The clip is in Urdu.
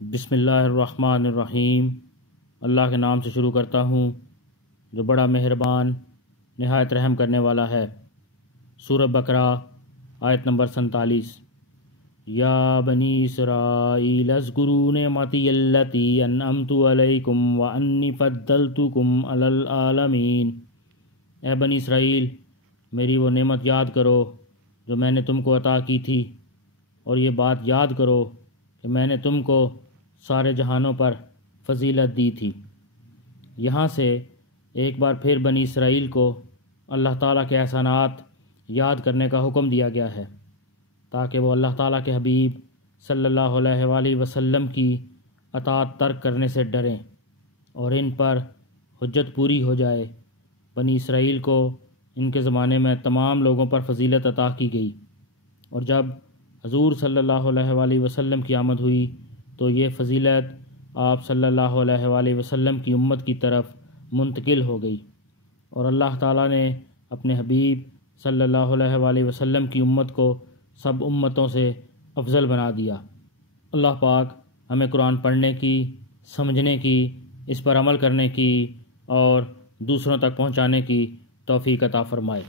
بسم اللہ الرحمن الرحیم۔ اللہ کے نام سے شروع کرتا ہوں جو بڑا مہربان نہایت رحم کرنے والا ہے۔ سورہ بقرہ آیت نمبر 47۔ یا بنی اسرائیل اذکروا نعمتی التی انعمت علیکم وانی فضلتکم علی العالمین۔ اے بنی اسرائیل، میری وہ نعمت یاد کرو جو میں نے تم کو عطا کی تھی، اور یہ بات یاد کرو کہ میں نے تم کو سارے جہانوں پر فضیلت دی تھی۔ یہاں سے ایک بار پھر بنی اسرائیل کو اللہ تعالیٰ کے احسانات یاد کرنے کا حکم دیا گیا ہے، تاکہ وہ اللہ تعالیٰ کے حبیب صلی اللہ علیہ وآلہ وسلم کی اطاعت ترک کرنے سے ڈریں اور ان پر حجت پوری ہو جائے۔ بنی اسرائیل کو ان کے زمانے میں تمام لوگوں پر فضیلت عطا کی گئی، اور جب حضور صلی اللہ علیہ وآلہ وسلم کی آمد ہوئی تو یہ فضیلت آپ صلی اللہ علیہ وآلہ وسلم کی امت کی طرف منتقل ہو گئی، اور اللہ تعالیٰ نے اپنے حبیب صلی اللہ علیہ وآلہ وسلم کی امت کو سب امتوں سے افضل بنا دیا۔ اللہ پاک ہمیں قرآن پڑھنے کی، سمجھنے کی، اس پر عمل کرنے کی اور دوسروں تک پہنچانے کی توفیق عطا فرمائے۔